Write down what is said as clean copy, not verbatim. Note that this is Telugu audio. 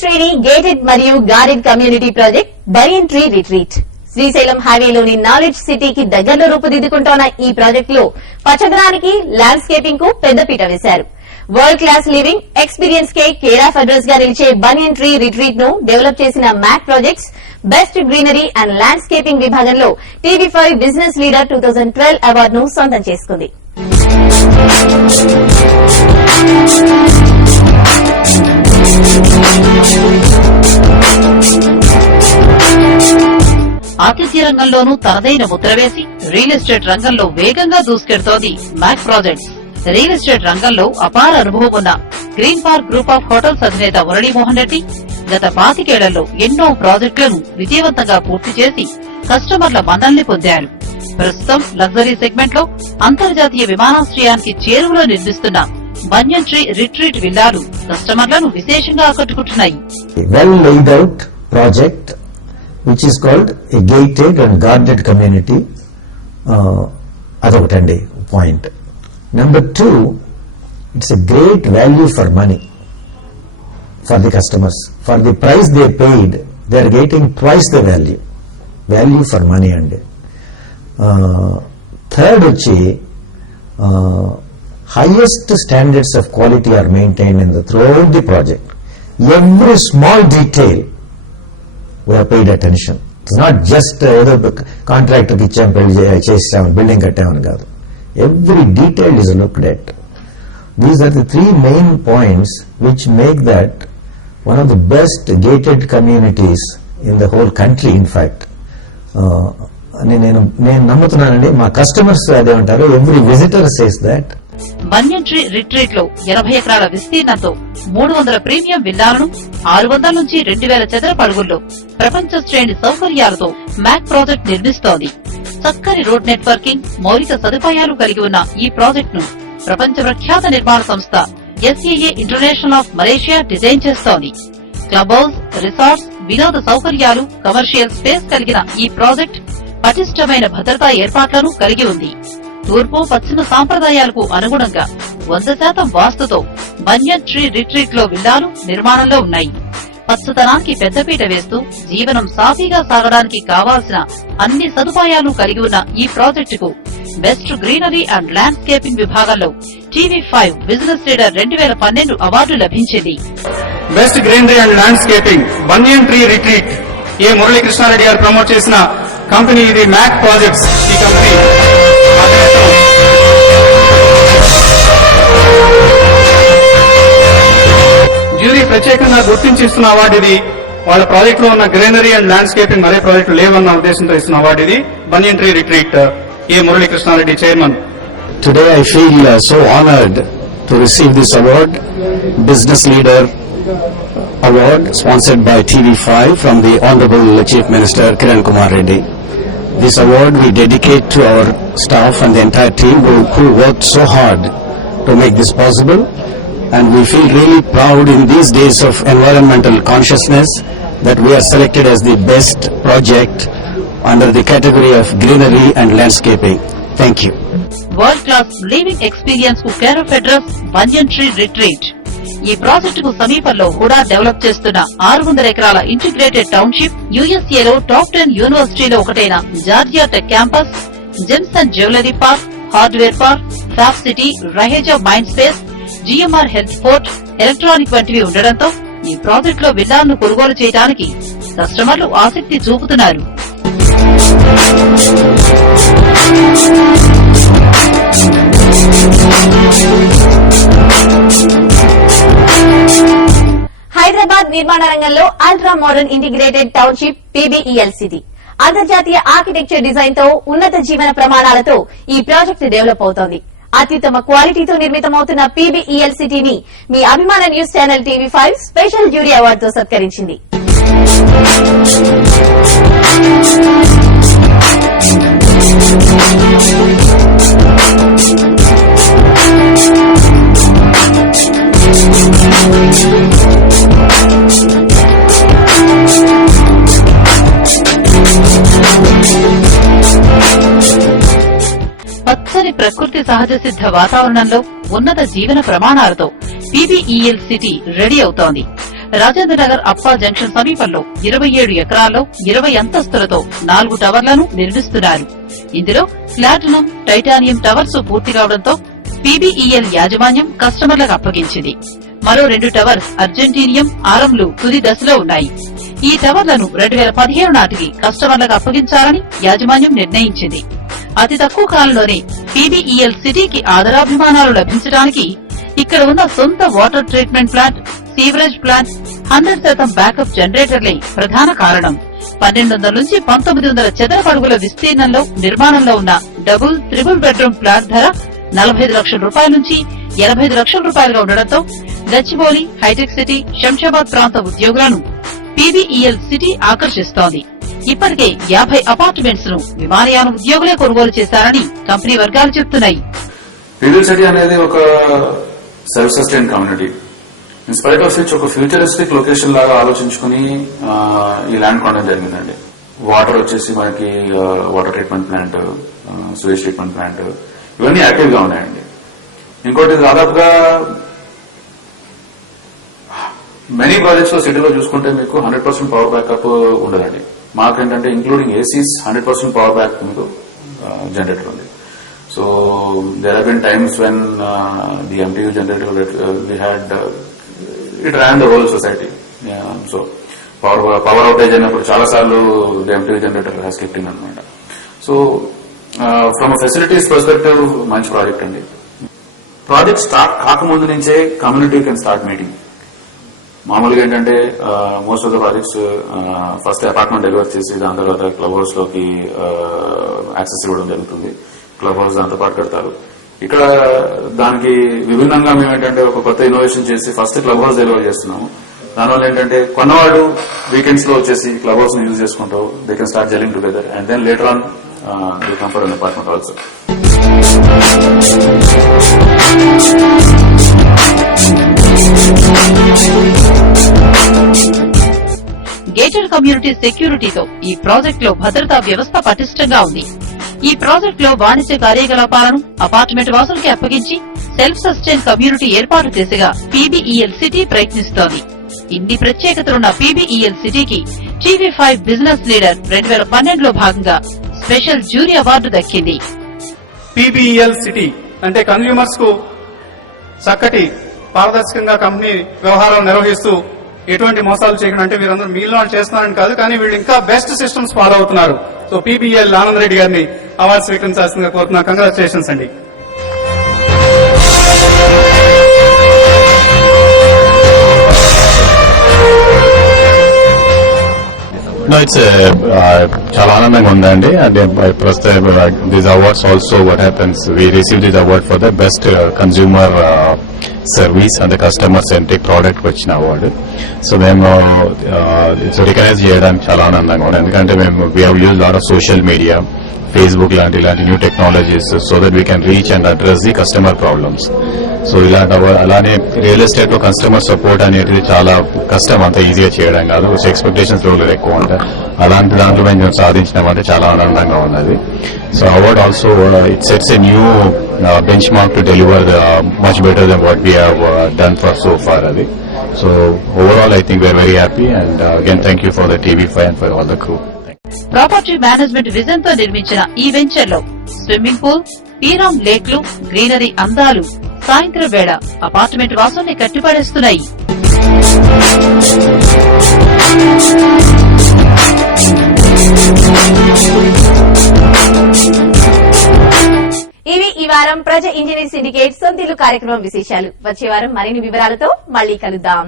శ్రేణి గేటెడ్ మరియు guarded community project banyan tree retreat Srisailam హైవేలోని నాలెడ్జ్ సిటీకి దగ్గరలో రూపుదిద్దుకుంటోన్న ఈ ప్రాజెక్టులో పచ్చదనానికి ల్యాండ్స్కేపింగ్ కు పెద్దపీట వేశారు. వరల్డ్ క్లాస్ లివింగ్ ఎక్స్పీరియన్స్ కే కేర్ ఆఫ్ అడ్రస్ గా నిలిచే బనియన్ ట్రీ రిట్రీట్ ను డెవలప్ చేసిన Mac projects best greenery and landscaping విభాగంలో టీవీ5 బిజినెస్ లీడర్ 2012 అవార్డును సొంతం చేసుకుంది. ఆతిథ్య రంగంలోనూ తనదైన ముద్ర వేసి రియల్ ఎస్టేట్ రంగంలో వేగంగా దూసుకెడుతోంది మ్యాక్ ప్రాజెక్ట్స్. రియల్ ఎస్టేట్ రంగంలో అపార అనుభవం ఉన్న green park group of hotels అధినేత మురళీమోహన్ రెడ్డి గత 25 ఏళ్లలో ఎన్నో ప్రాజెక్టులను విజయవంతంగా పూర్తి చేసి కస్టమర్ల మన్నల్ని పొందారు. ప్రస్తుతం లగ్జరీ సెగ్మెంట్ లో అంతర్జాతీయ విమానాశ్రయానికి చేరువలో నిర్మిస్తున్న బనియన్ ట్రీ రిట్రీట్ విల్లాలు కస్టమర్లను విశేషంగా ఆకట్టుకుంటున్నాయి. which is called a gated and guarded community. Adokatandi point. Number 2, it's a great value for money for the customers. For the price they paid, they are getting twice the value for money. And third, highest standards of quality are maintained throughout the project. Every small detail we have paid attention. It's not just contractor ki building kattavan kaadu. Every detail is looked at. These are the 3 main points which make that one of the best gated communities in the whole country. In fact, నేను నమ్ముతున్నానండి, మా కస్టమర్స్ అదే అంటారు. Every visitor says that. Banian tree retreat లో 80 ఎకరాల విస్తీర్ణంతో 300 ప్రీమియం విల్లాలను 600 నుంచి 2000 చదరపు అడుగుల్లో ప్రపంచ శ్రేణి సౌకర్యాలతో మ్యాక్ ప్రాజెక్ట్ నిర్మిస్తోంది. చక్కని రోడ్ నెట్వర్కింగ్, మౌలిక సదుపాయాలు కలిగి ఉన్న ఈ ప్రాజెక్ట్ ను ప్రపంచ ప్రఖ్యాత నిర్మాణ సంస్థ SAA international of Malaysia design చేస్తోంది. క్లబ్ హౌస్, రిసార్ట్స్, వినోద సౌకర్యాలు, కమర్షియల్ స్పేస్ కలిగిన ఈ ప్రాజెక్ట్ పటిష్టమైన భద్రతా ఏర్పాట్లను కలిగి ఉంది. తూర్పు పశ్చిమ సాంప్రదాయాలకు అనుగుణంగా 100% వాస్తుతో బనియన్ ట్రీ రిట్రీట్ లో విల్లాలు నిర్మాణంలో ఉన్నాయి. పచ్చదనానికి పెద్దపీట వేస్తూ జీవనం సాఫీగా సాగడానికి కావాల్సిన అన్ని సదుపాయాలు కలిగి ఉన్న ఈ ప్రాజెక్టుకు బెస్ట్ గ్రీనరీ అండ్ ల్యాండ్స్కేపింగ్ విభాగంలో టీవీ5 బిజినెస్ లీడర్ 2012 అవార్డు లభించింది. Best greenery and landscaping banian tree retreat ఏ మురళీకృష్ణారెడ్డి గారు ప్రమోట్ చేసిన కంపెనీ ఇది మ్యాక్ ప్రాజెక్ట్స్. ఈ కంపెనీ జ్యూరీ ప్రత్యేకంగా గుర్తించిస్తున్న అవార్డు ఇది. వాళ్ళ ప్రాజెక్ట్ లో ఉన్న గ్రీనరీ అండ్ ల్యాండ్స్కేపింగ్ మరే ప్రాజెక్టు లేవన్న ఉద్దేశంతో ఇస్తున్న అవార్డు ఇది. బనియన్ tree retreat A Murali Krishna Reddy chairman. Today I feel so honored to receive this award, Business Leader Award, sponsored by TV5 from the Honorable Chief Minister Kiran Kumar Reddy. This award we dedicate to our staff and the entire team who worked so hard to make this possible, and we feel really proud in these days of environmental consciousness that we are selected as the best project under the category of greenery and landscaping. Thank you. World class living experience కు care of address banyan tree retreat. ఈ ప్రాజెక్టుకు సమీపంలో కూడా డెవలప్ చేస్తున్న 600 ఎకరాల ఇంటిగ్రేటెడ్ టౌన్షిప్, యూఎస్ఏలో టాప్ 10 యూనివర్సిటీలో ఒకటైన Georgia Tech campus, gems and jewellery park, hardware park, craft city, Raheja Mindspace, GMR health port, electronic వంటివి ఉండడంతో ఈ ప్రాజెక్టులో విల్లాలను కొనుగోలు చేయడానికి కస్టమర్లు ఆసక్తి చూపుతున్నారు. హైదరాబాద్ నిర్మాణ రంగంలో ultra modern integrated township PBELCT అంతర్జాతీయ ఆర్కిటెక్చర్ డిజైన్ తో ఉన్నత జీవన ప్రమాణాలతో ఈ ప్రాజెక్టు డెవలప్ అవుతోంది. అత్యుత్తమ క్వాలిటీతో నిర్మితమవుతున్న PBELCT ని మీ అభిమాన news channel TV5 special jury అవార్డుతో సత్కరించింది. పచ్చని ప్రకృతి సహజ సిద్ధ వాతావరణంలో ఉన్నత జీవన ప్రమాణాలతో PBELCT రెడీ అవుతోంది. రాజేంద్ర నగర్ అప్పా జంక్షన్ సమీపంలో 27 ఎకరాల్లో 20 అంతస్తులతో 4 టవర్లను నిర్మిస్తున్నారు. ఇందులో ప్లాటినం, టైటానియం టవర్స్ పూర్తి కావడంతో పీబీఈఎల్ యాజమాన్యం కస్టమర్లకు అప్పగించింది. మరో 2 టవర్స్ అర్జెంటీనియం, ఆరంలు తుది దశలో ఉన్నాయి. ఈ టవర్లను 2017 నాటికి కస్టమర్లకు అప్పగించాలని యాజమాన్యం నిర్ణయించింది. అతి తక్కువ కాలంలోనే పీబీఈఎల్ సిటీకి ఆదరాభిమానాలు లభించడానికి ఇక్కడ ఉన్న సొంత water treatment plant, sewerage plant, 100% backup జనరేటర్లే ప్రధాన కారణం. 1200 నుంచి 1900 చదరపు అడుగుల విస్తీర్ణంలో నిర్మాణంలో ఉన్న డబుల్, ట్రిపుల్ బెడ్రూమ్ ప్లాట్ ధర 45 లక్షల రూపాయల నుంచి 85 లక్షల రూపాయలుగా ఉండడంతో గచ్చిబౌలి, హైటెక్ సిటీ, శంషాబాద్ ప్రాంత ఉద్యోగులను పీబీఈఎల్ సిటీ ఆకర్షిస్తోంది. ఇప్పటికే 50 అపార్ట్మెంట్స్ ను విమానయాన ఉద్యోగులే కొనుగోలు చేశారని కంపెనీ వర్గాలు చెబుతున్నాయి. పీబీఈఎల్ సిటీ అనేది ఒక self sustain community. In spite of which ఒక ఫ్యూచరిస్టిక్ లొకేషన్ లాగా ఆలోచించుకుని ఈ ల్యాండ్ కొనడం జరిగిందండి. వాటర్ వచ్చేసి మనకి water treatment plant, sewage treatment plant ఇవన్నీ యాక్టివ్ గా ఉన్నాయండి. ఇంకోటి దాదాపుగా మెనీ ప్రాజెక్ట్స్ లో సిటీలో చూసుకుంటే మీకు 100% పవర్ బ్యాకప్ ఉండదండి. మాకేంటంటే ఇంక్లూడింగ్ ఏసీస్ 100% పవర్ బ్యాక్ మీకు జనరేటర్ ఉంది. So there have been times when the MTU generator we had it ran the whole society. Yeah, so power outage అయినప్పుడు చాలా సార్లు the MTU generator has kicked in అన్నమాట. So from a facilities perspective మంచి ప్రాజెక్ట్ అండి. ప్రాజెక్ట్ స్టార్ట్ కాకముందు నుంచే కమ్యూనిటీ కెన్ స్టార్ట్ మీటింగ్. మామూలుగా ఏంటంటే most of the projects first apartment deliver చేసి దాని తర్వాత క్లబ్ హౌస్ లోకి యాక్సెస్ ఇవ్వడం జరుగుతుంది. క్లబ్ హౌస్ దాంతో పాటు కడతారు. ఇక్కడ దానికి విభిన్నంగా మేము ఏంటంటే ఒక కొత్త ఇన్నోవేషన్ చేసి ఫస్ట్ క్లబ్ హౌస్ డెలివర్ చేస్తున్నాము. దానివల్ల ఏంటంటే కొన్నవాళ్ళు వీకెండ్స్ లో వచ్చేసి క్లబ్ హౌస్ ని యూజ్ చేసుకుంటారు. They can start jelling together and then later on they come for an apartment also. Gated community సెక్యూరిటీతో ఈ ప్రాజెక్టులో భద్రతా వ్యవస్థ పటిష్టంగా ఉంది. ఈ ప్రాజెక్టులో వాణిజ్య కార్యకలాపాలను అపార్ట్మెంట్ వాసులకి అప్పగించి సెల్ఫ్ సస్టైన్ కమ్యూనిటీ ఏర్పాటు దిశగా పీబీఈఎల్ సిటీ ప్రయత్నిస్తోంది. ఇన్ని ప్రత్యేకతలున్న పీబీఈఎల్ సిటీకి టీవీ5 బిజినెస్ లీడర్ 2012లో భాగంగా స్పెషల్ జ్యూరీ అవార్డు దక్కింది. పీబీఈఎల్ సిటీ అంటే కన్స్యూమర్స్ కు చక్కటి పారదర్శకంగా కంపెనీ వ్యవహారాలు నిర్వహిస్తూ ఎటువంటి మోసాలు చేయకుండా, అంటే వీరందరూ మీలో చేస్తున్నారని కాదు, కానీ వీళ్ళు ఇంకా బెస్ట్ సిస్టమ్స్ ఫాలో అవుతున్నారు. సో పీబీఎల్ ఆనంద్ రెడ్డి గారిని అవార్డు స్వీకరించాల్సిందిగా కోరుతున్నా. కంగ్రాచులేషన్స్ అండి. No, it's చాలా ఆనందంగా ఉందండి. And these awards also what happens, we received this award for the best consumer service and the customer centric product వచ్చిన అవార్డు. సో మేము రికగ్నైజ్ చేయడానికి చాలా ఆనందంగా ఉంది. ఎందుకంటే మేము we have use lot of social media, Facebook లాంటి new technologies so that we can reach and address the customer problems. So అలానే రియల్ ఎస్టేట్ లో కస్టమర్ సపోర్ట్ అనేది చాలా కష్టం, అంత ఈజీగా చేయడం కాదు. ఎక్స్పెక్టేషన్స్ రోజులు ఎక్కువ ఉంటాయి. అలాంటి దాంట్లో మేము సాధించడం అంటే చాలా ఆనందంగా ఉన్నది. So award also it sets a new benchmark to deliver much better than what we have done for so far అది. So overall I think we are very happy and again thank you for the TV five and for all the crew. Property management vision తో నిర్మించిన ఈ వెంచర్ లో స్విమ్మింగ్ పూల్, పీరామ్ లేక్లు, గ్రీనరీ అందాలు సాయంత్రం వేళ అపార్ట్మెంట్ వాసుల్ని కట్టిపడేస్తున్నాయి. ఇవి ఈ వారం ప్రజ ఇంజనీర్ సిండికేట్ సొంతిల్లు కార్యక్రమం విశేషాలు. వచ్చే వారం మరిన్ని వివరాలతో మళ్లీ కలుద్దాం.